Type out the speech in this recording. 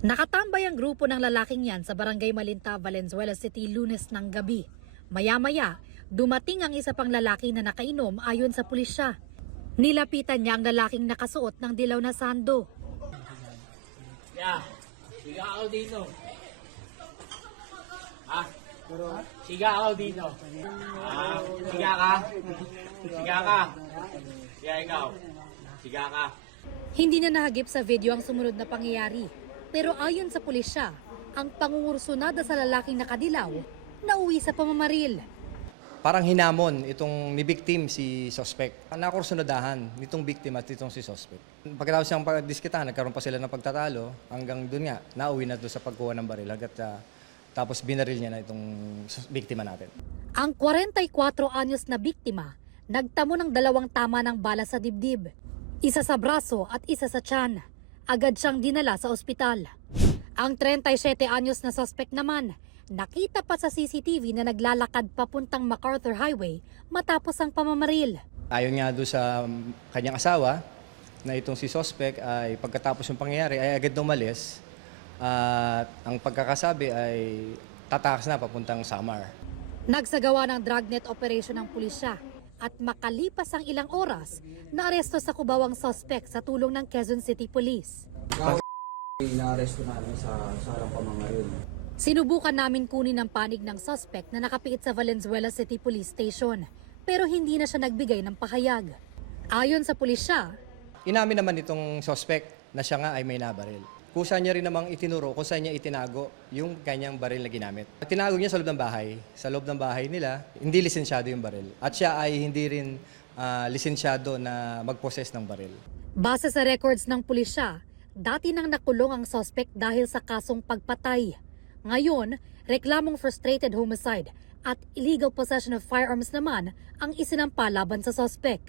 Nakatambay ang grupo ng lalaking yan sa Barangay Malinta, Valenzuela City, Lunes ng gabi. Maya-maya, dumating ang isa pang lalaki na nakainom ayon sa pulisya. Nilapitan niya ang lalaking nakasuot ng dilaw na sando. Siga ako dito. Siga ako dito. Siga ka. Siga ka. Siga ikaw. Siga ka. Hindi na nahagip sa video ang sumunod na pangyayari. Pero ayon sa pulisya, ang pangungursunada sa lalaking nakadilaw nauwi sa pamamaril. Parang hinamon itong ni victim si suspect. Nakursunadahan nitong biktima at itong si suspect. Pagkatapos ng pagdiskitahan, nagkaroon pa sila ng pagtatalo hanggang doon nga, nauwi na doon sa pagkuha ng baril. Tapos binaril niya na itong biktima natin. Ang 44 anyos na biktima, nagtamo ng 2 tama ng bala sa dibdib. Isa sa braso at isa sa tiyan. Agad siyang dinala sa ospital. Ang 37 anyos na suspect naman, nakita pa sa CCTV na naglalakad papuntang MacArthur Highway matapos ang pamamaril. Ayon nga doon sa kanyang asawa, na itong si suspect ay pagkatapos ng pangyayari ay agad umalis. At ang pagkakasabi ay tatakas na papuntang Samar. Nagsagawa ng dragnet operation ng pulisya at makalipas ang ilang oras, naaresto sa Cubao ang suspect sa tulong ng Quezon City Police. Inaaresto namin sa sarang pamamaril. Sinubukan namin kunin ang panig ng suspect na nakapiit sa Valenzuela City Police Station, pero hindi na siya nagbigay ng pahayag. Ayon sa pulisya, Inamin naman itong suspect na siya nga ay may nabaril. Kusa niya rin namang itinuro kung saan niya itinago yung kanyang baril na ginamit. Tinago niya sa loob ng bahay. Sa loob ng bahay nila, hindi lisensyado yung baril. At siya ay hindi rin lisensyado na mag-possess ng baril. base sa records ng pulisya, dati nang nakulong ang suspect dahil sa kasong pagpatay. Ngayon, reklamong frustrated homicide at illegal possession of firearms naman ang isinampa laban sa suspect.